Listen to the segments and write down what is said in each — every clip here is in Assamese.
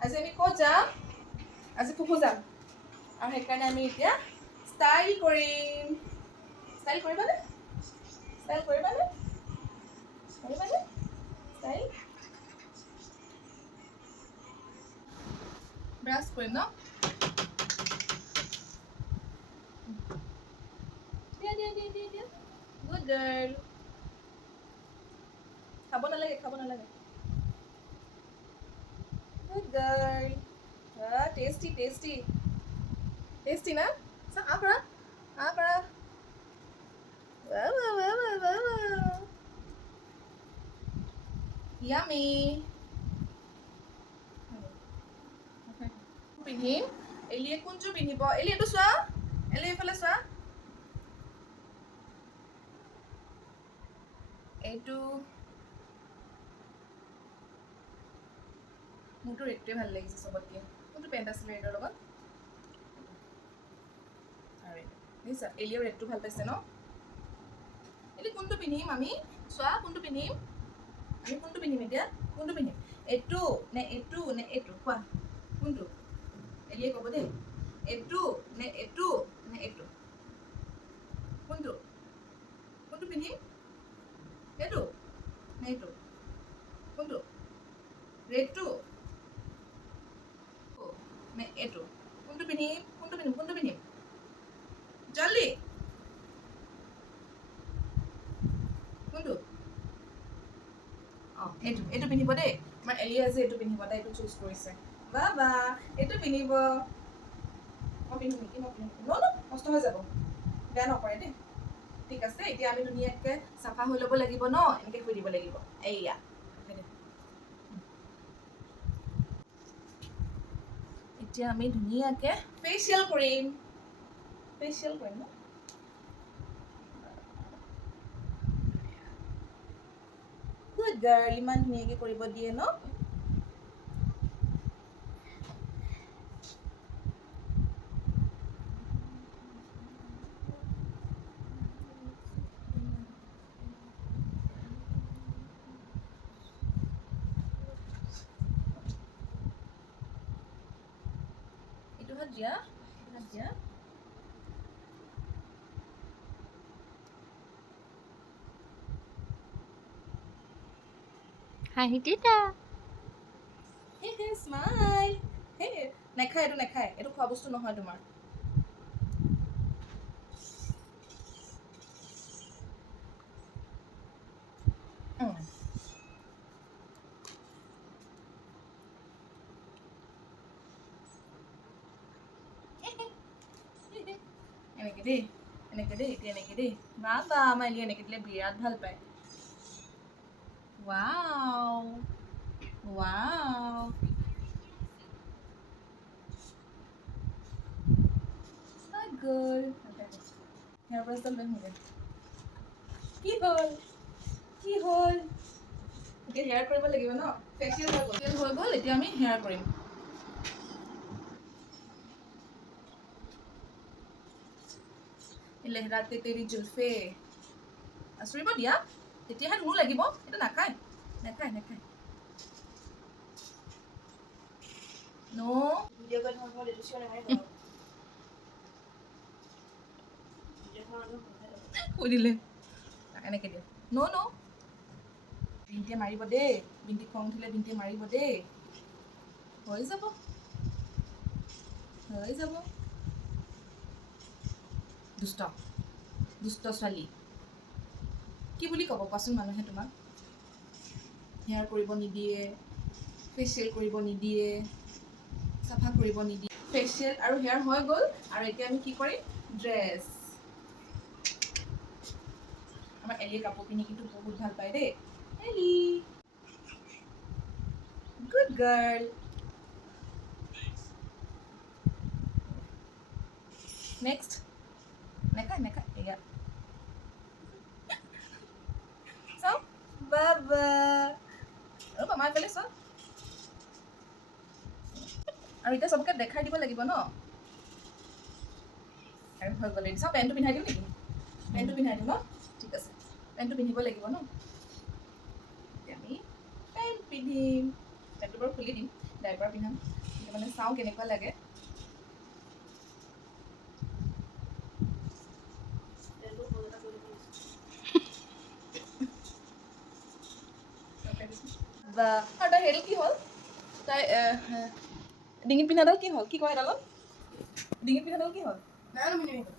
আজি আমি ক'ত যাম? আজি ফুফু যাম আৰু সেইকাৰণে আমি এতিয়া ষ্টাইল কৰিম। ষ্টাইল কৰিবানে? ষ্টাইল কৰিবানে? কৰিবানে? ষ্টাইল ব্ৰাছ কৰিম ন? দিয়া দিয়া দিয়া দিয়া দিয়া। Good girl. খাব নালাগে, খাব নালাগে। Good girl. Tasty tasty tasty না? আ কৰা, আ কৰা। ইয়ামি। পিন্ধিম। এলিয়ে কোনযোৰ পিন্ধিব? এলি এইটো চোৱা, এলি এইফালে চোৱা। এইটো মোৰতো ৰেডটোৱে ভাল লাগিছে চবতকে। কোনটো পেণ্ট আছিলে ৰেডৰ লগত? নিছা এলিয়েও ৰেডটো ভাল পাইছে ন? এলি কোনটো পিন্ধিম আমি? চোৱা কোনটো পিন্ধিম? আমি কোনটো পিন্ধিম এতিয়া? কোনটো পিন্ধিম? এইটো নে এইটো নে এইটো? কোৱা কোনটো? এলিয়ে ক'ব দেই। এইটো নে এইটো নে এইটো? কোনটো? কোনটো পিন্ধিম? এইটো নে এইটো? কোনটো? ৰেডটো নে এইটো? কোনটো পিন্ধিম? কোনটো পিন্ধিম? কোনটো পিন্ধিম? জলদি কোনটো? অঁ এইটো এইটো পিন্ধিব দেই। আমাৰ এলিয়ে আজি এইটো পিন্ধিব, তাই এইটো চুজ কৰিছে। বাবা এইটো পিন্ধিব। মই পিন্ধো নেকি? মই পিন্ধো ন ন নষ্ট হৈ যাব। বেয়া নকৰে দেই। ঠিক আছে, এতিয়া আমি ধুনীয়াকৈ চাফা হৈ ল'ব লাগিব ন? এনেকৈ শুই দিব লাগিব। এইয়া এতিয়া আমি ধুনীয়াকৈ ফেচিয়েল কৰিম। ফেচিয়েল কৰিম ন? গুড গাৰ্ল, ইমান ধুনীয়াকৈ কৰিব দিয়ে ন? এইটো হাত দিয়া, এইটো হাত দিয়া। হাঁহি দিতা। হে হে স্মাইল। হে নেখায়, এইটো নেখায়, এইটো খোৱা বস্তু নহয় তোমাৰ। এনেকে দেই, এনেকে দেই, এতিয়া এনেকে দেই। বাবা আমাৰ এলিয়ে এনেকে দিলে বিৰাট ভাল পায়। Wow wow. গ'ল হেয়াৰ ব্ৰাছডাল লৈ আহোঁগৈ। কি হ'ল? কি হ'ল? এতিয়া হেয়াৰ কৰিব লাগিব ন? ফেচিয়েল হৈ গ'ল, ফেচিয়েল হৈ গ'ল, এতিয়া আমি হেয়াৰ কৰিম। লেহৰাতে তেৰি জুলফে। আঁচুৰিব দিয়া, তেতিয়াহে ধুনো লাগিব। এইটো নাখায়, নাখায় নাখায়। কৈ দিলে এনেকে দিয়ক। ন' বিন্তিয়ে মাৰিব দেই। বিন্তি খং উঠিলে বিন্তিয়ে মাৰিব দেই। হৈ যাব, হৈ যাব। দুষ্ট, দুষ্ট ছোৱালী। কি বুলি ক'ব কোৱাচোন মানুহে তোমাক? হেয়াৰ কৰিব নিদিয়ে, ফেচিয়েল কৰিব নিদিয়ে, চাফা কৰিব নিদিয়ে। ফেচিয়েল আৰু হেয়াৰ হৈ গ'ল, আৰু এতিয়া আমি কি কৰিম? ড্ৰেছ। আমাৰ এলিয়ে কাপোৰ পিন্ধি কিন্তু বহুত ভাল পায় দেই। এলি গুড গাৰ্ল। নেক্সট। নেখায় নেখায়, এয়া চাওক বাবা। ৰ'বা আমাৰ এইফালে চোৱা। আৰু এতিয়া চবকে দেখাই দিব লাগিব ন? আৰু হৈ গ'ল। চাওঁ পেণ্টটো পিন্ধাই দিওঁ নেকি? পেণ্টটো পিন্ধাই দিওঁ ন? ঠিক আছে, পেণ্টটো পিন্ধিব লাগিব ন? এতিয়া আমি পেণ্ট পিন্ধিম। পেণ্টটো বাৰু খুলি দিম। ডাইপাৰ পিন্ধাম মানে চাওঁ কেনেকুৱা লাগে বা আৰু তাই হেৰি কি হ'ল তাই ডিঙিত পিন্ধাডাল কি হ'ল কি কয় এডালত ডিঙিত পিন্ধাডাল কি হ'ল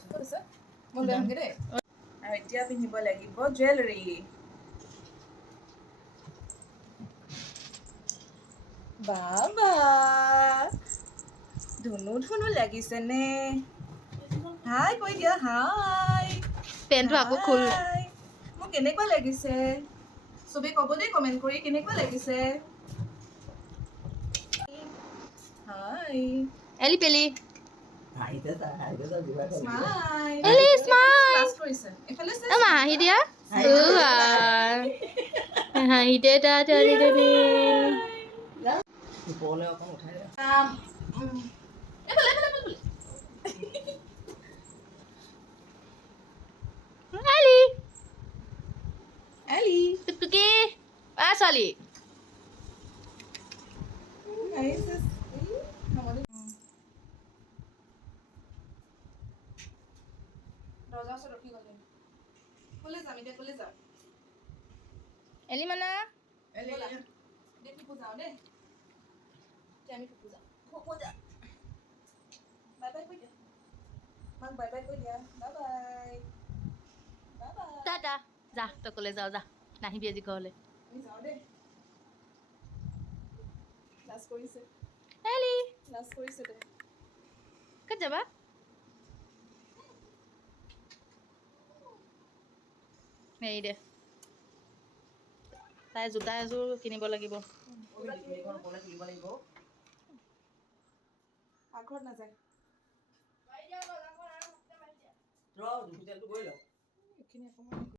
ক'ত আছে মই লৈ আহোঁগৈ দেই আৰু এতিয়া পিন্ধিব লাগিব জুৱেলাৰী বাবা ধুনু ধুনু লাগিছেনে হাই কৈ দিয়া হাই পেনটো আকৌ খোল হাই মোক কেনেকুৱা লাগিছে চবেই ক'ব দেই কমেণ্ট কৰি কেনেকুৱা লাগিছে হাই এলি পেলি স্মাইল এলি স্মাইল ক্লাছ কৰিছে এফালে চাই মা হাঁহি দিয়া হাঁহি দে তালি এফালে এলি এলি টুকটুকি ছোৱালী দৰ্জাৰ ওচৰত ৰখি গ'লে ক'লে যাম এতিয়া ক'লে যাম এলি মানা দে ফুপু যাওঁ দেই আমি ফুপু যাওঁ ফুপু যাওঁ বাই বাই কৈ দিয়া মাক বাই বাই কৈ দিয়া bye bye bye bye Tata যা তই ক'লে যাওঁ যা নাহিবি আজি ঘৰলৈ আমি যাওঁ দেই ক্লাছ কৰিছে এলি ক্লাছ কৰিছে দে ক'ত যাবা হেৰি দে তাই জোতা এযোৰ কিনিব লাগিব পাকঘৰত নাযায় এইখিনি অকণমান